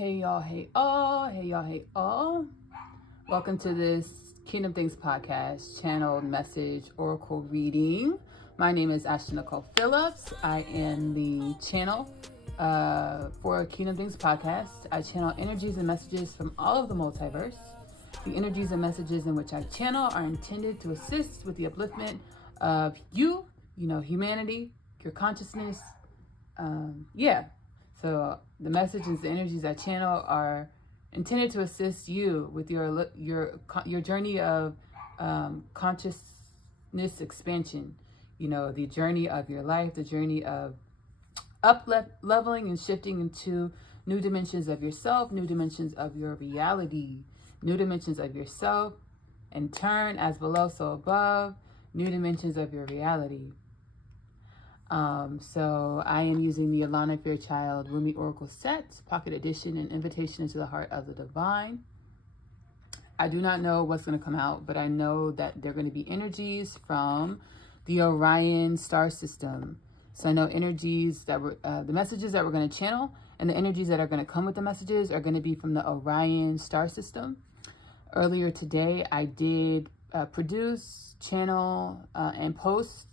Hey y'all, hey all, hey y'all, hey all. Welcome to this Kingdom Things podcast, channeled message oracle reading. My name is Ashley Nicole Phillips. I am the channel for Kingdom Things podcast. I channel energies and messages from all of the multiverse. The energies and messages in which I channel are intended to assist with the upliftment of humanity, your consciousness. So the messages, the energies I channel are intended to assist you with your journey of consciousness expansion. The journey of your life, the journey of leveling and shifting into new dimensions of yourself, new dimensions of your reality, new dimensions of yourself, and turn as below, so above, new dimensions of your reality. So I am using the Alana Fairchild Rumi Oracle Set, Pocket Edition, and Invitation into the Heart of the Divine. I do not know what's going to come out, but I know that they're going to be energies from the Orion star system. So I know energies that the messages that we're going to channel and the energies that are going to come with the messages are going to be from the Orion star system. Earlier today, I did produce, channel, and post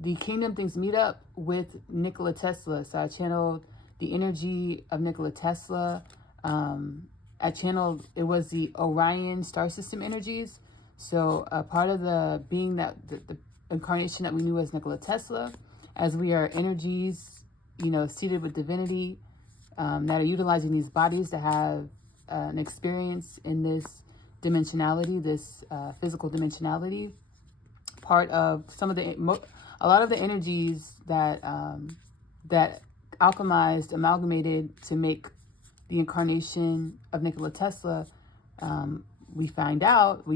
the Kingdom Things meetup with Nikola Tesla. So I channeled the energy of Nikola Tesla. It was the Orion star system energies. So part of the being that the incarnation that we knew as Nikola Tesla, as we are energies, seated with divinity, that are utilizing these bodies to have an experience in this dimensionality, this physical dimensionality. Part of a lot of the energies that alchemized, amalgamated to make the incarnation of Nikola Tesla, we found out,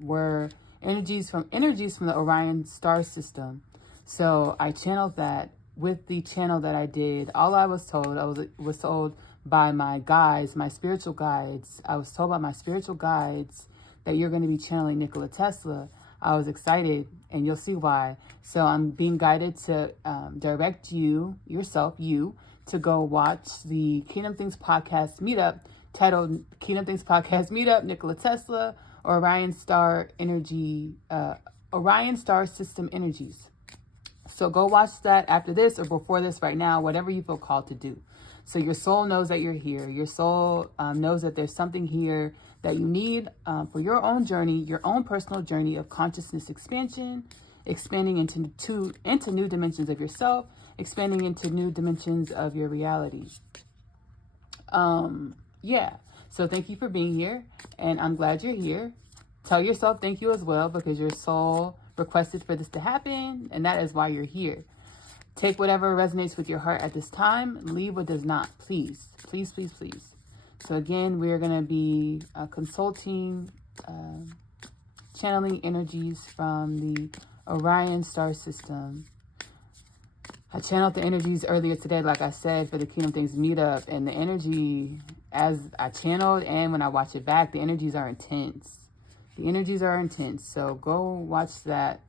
were energies from the Orion star system. So I channeled that with the channel that I did. All I was told, was told by my guides, my spiritual guides. I was told by my spiritual guides that you're going to be channeling Nikola Tesla. I was excited, and you'll see why. So I'm being guided to direct you to go watch the Kingdom Things podcast meetup, titled Kingdom Things podcast meetup, Nikola Tesla, Orion star energy, Orion star system energies. So go watch that after this or before this, right now, whatever you feel called to do. So your soul knows that you're here. Your soul knows that there's something here that you need for your own journey, your own personal journey of consciousness expansion, expanding into new dimensions of yourself, expanding into new dimensions of your reality. So thank you for being here, and I'm glad you're here. Tell yourself thank you as well, because your soul requested for this to happen, and that is why you're here. Take whatever resonates with your heart at this time. Leave what does not. Please, please, please, please. So again, we're going to be consulting, channeling energies from the Orion star system. I channeled the energies earlier today, like I said, for the Kingdom Things meetup. And the energy, as I channeled and when I watch it back, the energies are intense. The energies are intense. So go watch that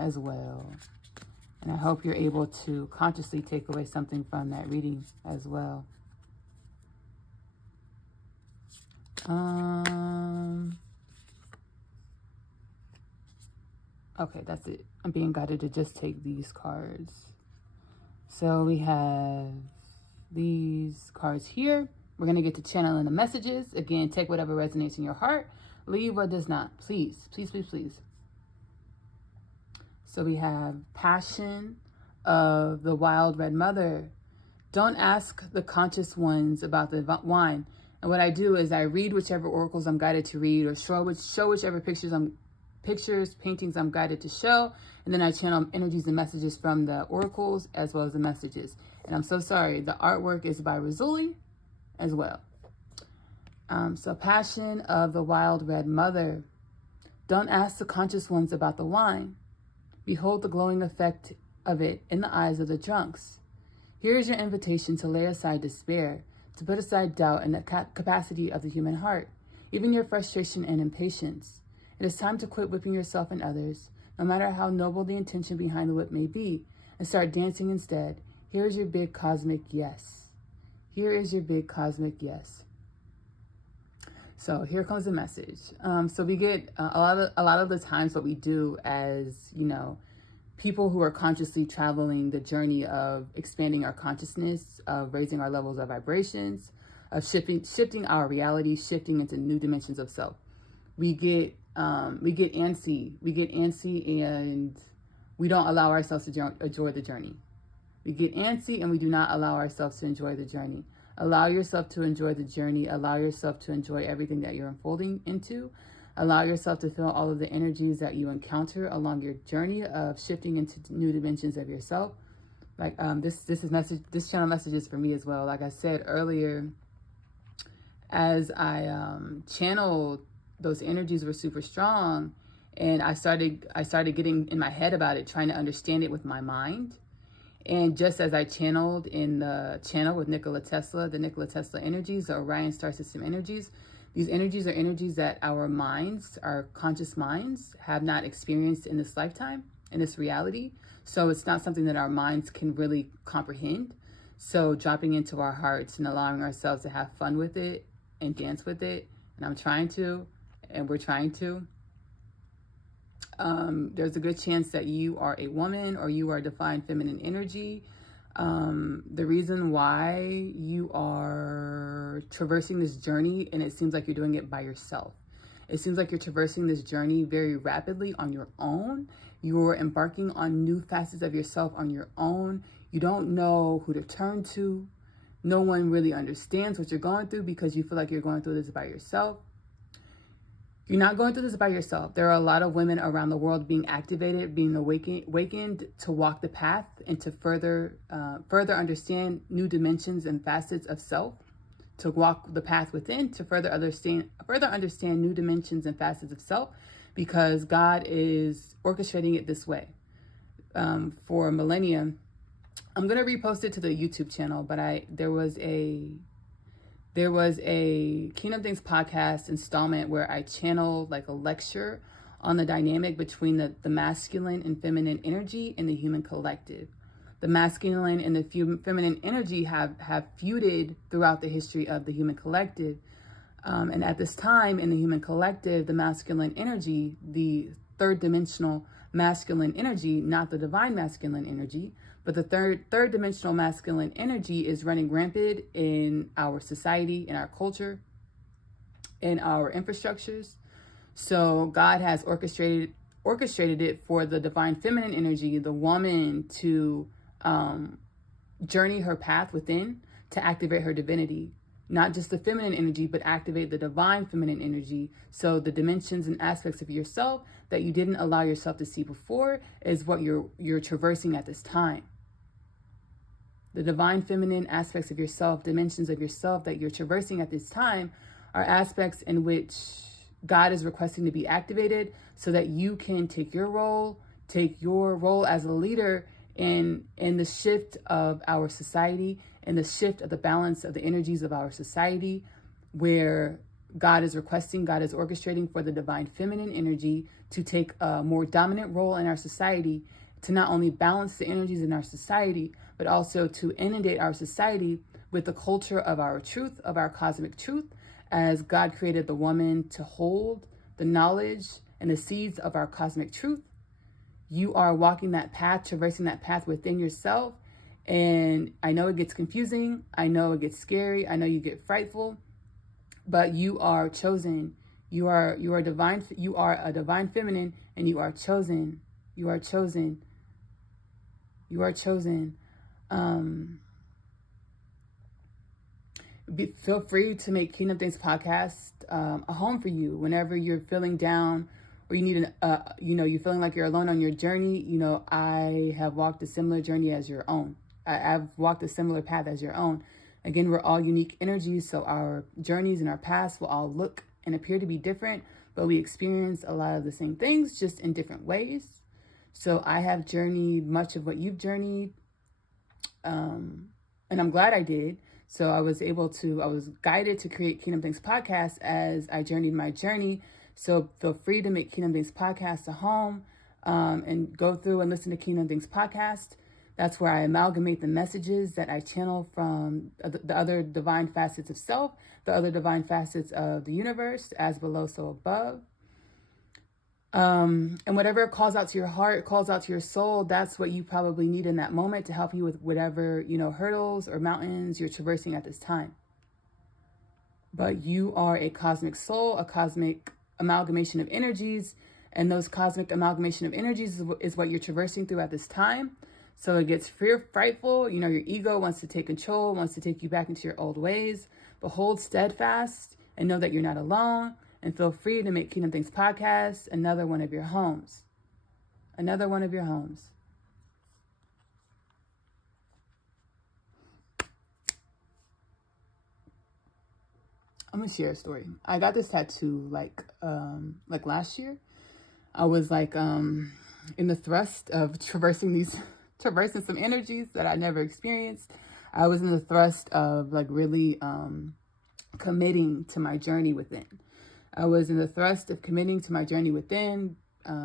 as well. And I hope you're able to consciously take away something from that reading as well. Okay, that's it. I'm being guided to just take these cards. So we have these cards here. We're going to get to channeling the messages. Again, take whatever resonates in your heart. Leave what does not. Please, please, please, please. So we have Passion of the Wild Red Mother. Don't ask the conscious ones about the wine. And what I do is I read whichever oracles I'm guided to read, or show whichever paintings I'm guided to show. And then I channel energies and messages from the oracles as well as the messages. And I'm so sorry, the artwork is by Rizzoli as well. So Passion of the Wild Red Mother. Don't ask the conscious ones about the wine. Behold the glowing effect of it in the eyes of the drunks. Here is your invitation to lay aside despair, to put aside doubt and the capacity of the human heart, even your frustration and impatience. It is time to quit whipping yourself and others, no matter how noble the intention behind the whip may be, and start dancing instead. Here is your big cosmic yes. Here is your big cosmic yes. So here comes the message. So we get a lot of the times what we do as, people who are consciously traveling the journey of expanding our consciousness, of raising our levels of vibrations, of shifting our reality, shifting into new dimensions of self. We get antsy, and we don't allow ourselves to enjoy the journey. We get antsy and we do not allow ourselves to enjoy the journey. Allow yourself to enjoy the journey. Allow yourself to enjoy everything that you're unfolding into. Allow yourself to feel all of the energies that you encounter along your journey of shifting into new dimensions of yourself. Like this channel message is for me as well. Like I said earlier, as I channeled, those energies were super strong, and I started getting in my head about it, trying to understand it with my mind. And just as I channeled in the channel with Nikola Tesla, the Nikola Tesla energies, the Orion star system energies, these energies are energies that our minds, our conscious minds, have not experienced in this lifetime, in this reality. So it's not something that our minds can really comprehend. So dropping into our hearts and allowing ourselves to have fun with it and dance with it. And I'm trying to, and we're trying to. There's a good chance that you are a woman or you are divine feminine energy. The reason why you are traversing this journey, and it seems like you're doing it by yourself. It seems like you're traversing this journey very rapidly on your own. You're embarking on new facets of yourself on your own. You don't know who to turn to. No one really understands what you're going through because you feel like you're going through this by yourself. You're not going through this by yourself. There are a lot of women around the world being activated, being awakened to walk the path and to further understand new dimensions and facets of self, to walk the path within, to further understand new dimensions and facets of self, because God is orchestrating it this way for millennia. I'm going to repost it to the YouTube channel, but there was a Kingdom Things podcast installment where I channeled like a lecture on the dynamic between the masculine and feminine energy in the human collective. The masculine and the feminine energy have feuded throughout the history of the human collective. And at this time in the human collective, the masculine energy, the third dimensional masculine energy, not the divine masculine energy, but the third dimensional masculine energy is running rampant in our society, in our culture, in our infrastructures. So God has orchestrated it for the divine feminine energy, the woman, to journey her path within, to activate her divinity. Not just the feminine energy, but activate the divine feminine energy. So the dimensions and aspects of yourself that you didn't allow yourself to see before is what you're traversing at this time. The divine feminine aspects of yourself, dimensions of yourself that you're traversing at this time, are aspects in which God is requesting to be activated so that you can take your role as a leader in the shift of our society, in the shift of the balance of the energies of our society, where God is orchestrating for the divine feminine energy to take a more dominant role in our society, to not only balance the energies in our society, but also to inundate our society with the culture of our truth, of our cosmic truth, as God created the woman to hold the knowledge and the seeds of our cosmic truth. You are walking that path, traversing that path within yourself. And I know it gets confusing. I know it gets scary. I know you get frightful, but you are chosen. You are divine. You are a divine feminine, and you are chosen. You are chosen. You are chosen. Feel free to make Kingdom Things podcast a home for you whenever you're feeling down, or you need you're feeling like you're alone on your journey. I have walked a similar journey as your own. I've walked a similar path as your own. Again, we're all unique energies, so our journeys and our paths will all look and appear to be different, but we experience a lot of the same things, just in different ways. So I have journeyed much of what you've journeyed, and I'm glad I did. So I was guided to create Kingdom Things podcast as I journeyed my journey. So feel free to make Kingdom Things podcast a home, and go through and listen to Kingdom Things podcast. That's where I amalgamate the messages that I channel from the other divine facets of self, the other divine facets of the universe, as below, so above. And whatever calls out to your heart, calls out to your soul, that's what you probably need in that moment to help you with whatever, hurdles or mountains you're traversing at this time. But you are a cosmic soul, a cosmic amalgamation of energies, and those cosmic amalgamation of energies is what you're traversing through at this time. So it gets frightful. Your ego wants to take control, wants to take you back into your old ways. But hold steadfast and know that you're not alone. And feel free to make Kingdom Things Podcast another one of your homes. Another one of your homes. I'm gonna share a story. I got this tattoo like last year. I was in the thrust of traversing some energies that I never experienced. I was in the thrust of really committing to my journey within. I was in the thrust of committing to my journey within,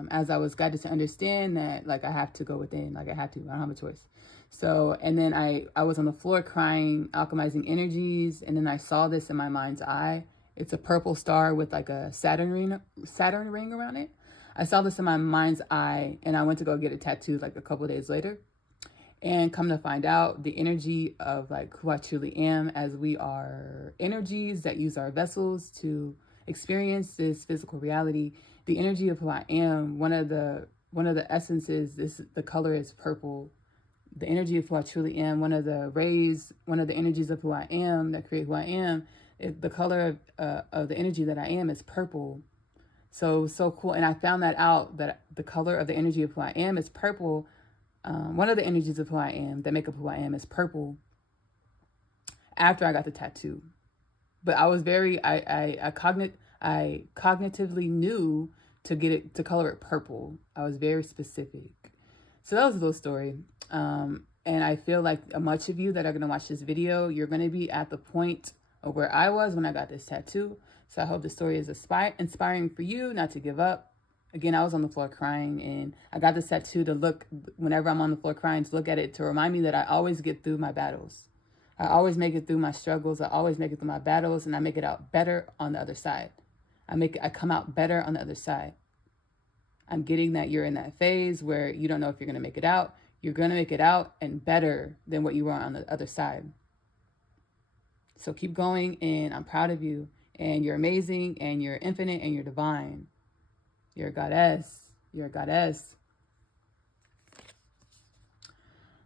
as I was guided to understand that I have to go within, I don't have a choice. So, and then I was on the floor crying, alchemizing energies, and then I saw this in my mind's eye. It's a purple star with a Saturn ring around it. I saw this in my mind's eye, and I went to go get a tattoo a couple of days later. And come to find out, the energy of who I truly am, as we are energies that use our vessels to experience this physical reality. The energy of who I am, one of the essences, the color is purple. The energy of who I truly am, one of the rays, one of the energies of who I am that create who I am, the color of the energy that I am is purple. So cool. And I found that out, that the color of the energy of who I am is purple. One of the energies of who I am that make up who I am is purple, after I got the tattoo. But I was I cognitively knew to get it, to color it purple. I was very specific. So that was a little story. And I feel like much of you that are going to watch this video, you're going to be at the point of where I was when I got this tattoo. So I hope the story is inspiring for you not to give up. Again, I was on the floor crying, and I got this tattoo to look, whenever I'm on the floor crying, to look at it, to remind me that I always get through my battles. I always make it through my struggles. I always make it through my battles, and I make it out better on the other side. I come out better on the other side. I'm getting that you're in that phase where you don't know if you're going to make it out. You're going to make it out, and better than what you were on the other side. So keep going, and I'm proud of you, and you're amazing, and you're infinite, and you're divine. You're a goddess. You're a goddess.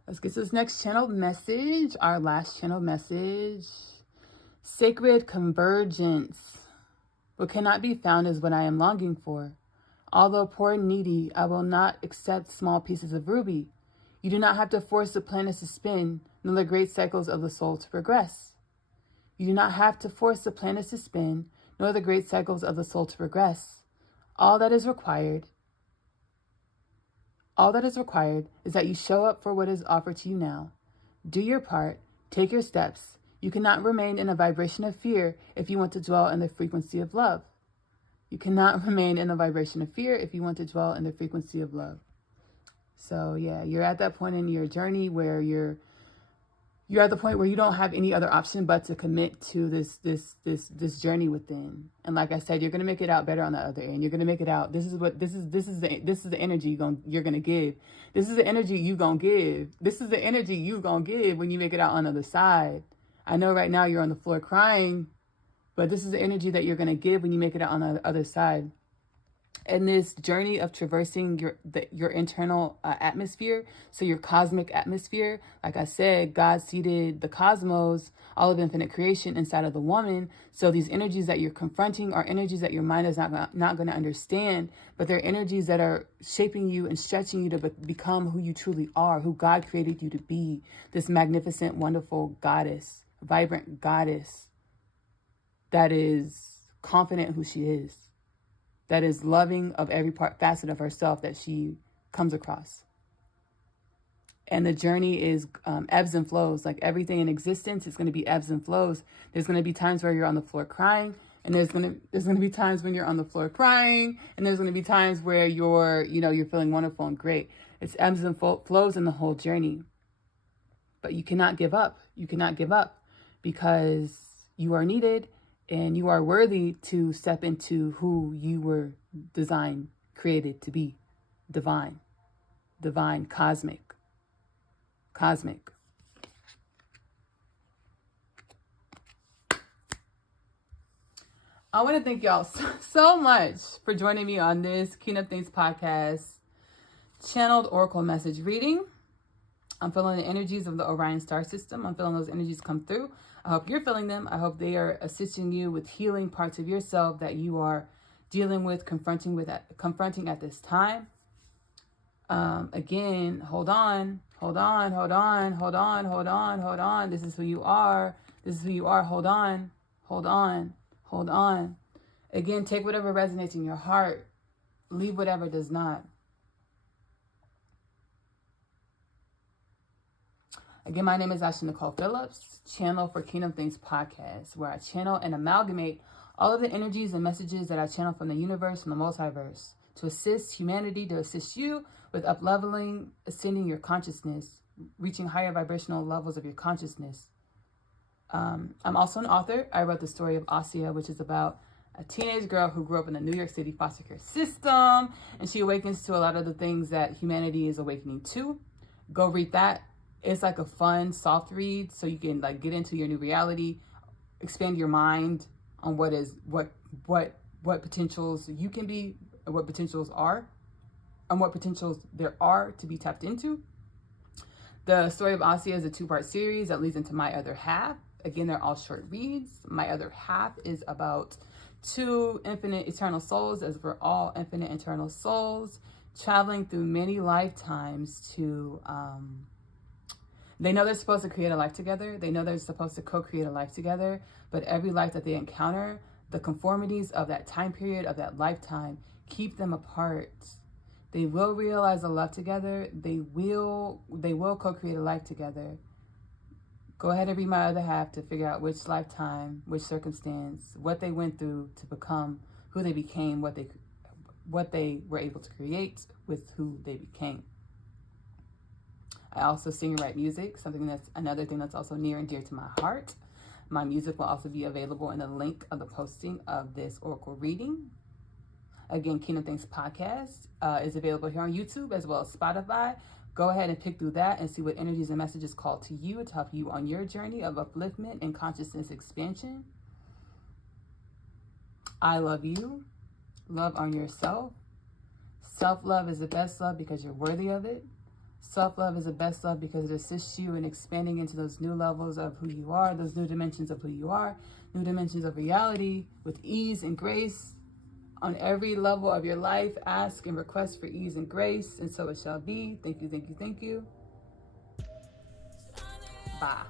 Let's get to this next channeled message. Our last channeled message. Sacred convergence. What cannot be found is what I am longing for. Although poor and needy, I will not accept small pieces of ruby. You do not have to force the planets to spin, nor the great cycles of the soul to progress. You do not have to force the planets to spin, nor the great cycles of the soul to progress. All that is required is that you show up for what is offered to you now. Do your part. Take your steps. You cannot remain in a vibration of fear if you want to dwell in the frequency of love. You cannot remain in the vibration of fear if you want to dwell in the frequency of love. So yeah, you're at that point in your journey where you're at the point where you don't have any other option but to commit to this journey within. And like I said, you're gonna make it out better on the other end. You're gonna make it out. This is the energy you're gonna give. This is the energy you gonna give. This is the energy you gonna give when you make it out on the other side. I know right now you're on the floor crying, but this is the energy that you're gonna give when you make it out on the other side. In this journey of traversing your internal atmosphere, so your cosmic atmosphere, like I said, God seeded the cosmos, all of infinite creation inside of the woman. So these energies that you're confronting are energies that your mind is not going to understand, but they're energies that are shaping you and stretching you to become who you truly are, who God created you to be, this magnificent, wonderful goddess, vibrant goddess that is confident in who she is, that is loving of every facet of herself that she comes across. And the journey is ebbs and flows. Like everything in existence, it's going to be ebbs and flows. There's going to be times where you're on the floor crying, and there's going to be times when you're on the floor crying, and there's going to be times where you're feeling wonderful and great. It's ebbs and flows in the whole journey. But you cannot give up. You cannot give up because you are needed and you are worthy to step into who you were designed, created to be. Divine, divine, cosmic, cosmic. I want to thank y'all so much for joining me on this Kingdom Things podcast channeled oracle message reading. I'm feeling the energies of the Orion star system. I'm feeling those energies come through. I hope you're feeling them. I hope they are assisting you with healing parts of yourself that you are dealing with, confronting at this time. Again, hold on. This is who you are. Hold on. Again, take whatever resonates in your heart. Leave whatever does not. Again, my name is Ashley Nicole Phillips, channel for Kingdom Things podcast, where I channel and amalgamate all of the energies and messages that I channel from the universe, from the multiverse, to assist humanity, to assist you with up-leveling, ascending your consciousness, reaching higher vibrational levels of your consciousness. I'm also an author. I wrote the story of Asya, which is about a teenage girl who grew up in the New York City foster care system, and she awakens to a lot of the things that humanity is awakening to. Go read that. It's like a fun, soft read, so you can like get into your new reality, expand your mind on what potentials you can be, what potentials are, and what potentials there are to be tapped into. The story of Asya is a 2-part series that leads into My Other Half. Again, they're all short reads. My Other Half is about 2 infinite eternal souls, as we're all infinite eternal souls, traveling through many lifetimes to they know they're supposed to create a life together. They know they're supposed to co-create a life together. But every life that they encounter, the conformities of that time period, of that lifetime, keep them apart. They will realize a love together. They will co-create a life together. Go ahead and read My Other Half to figure out which lifetime, which circumstance, what they went through to become who they became, what they were able to create with who they became. I also sing and write music, another thing that's also near and dear to my heart. My music will also be available in the link of the posting of this oracle reading. Again, Kingdom Things podcast is available here on YouTube as well as Spotify. Go ahead and pick through that and see what energies and messages call to you to help you on your journey of upliftment and consciousness expansion. I love you. Love on yourself. Self-love is the best love because you're worthy of it. Self-love is the best love because it assists you in expanding into those new levels of who you are, those new dimensions of who you are, new dimensions of reality with ease and grace. On every level of your life, ask and request for ease and grace, and so it shall be. Thank you. Bye.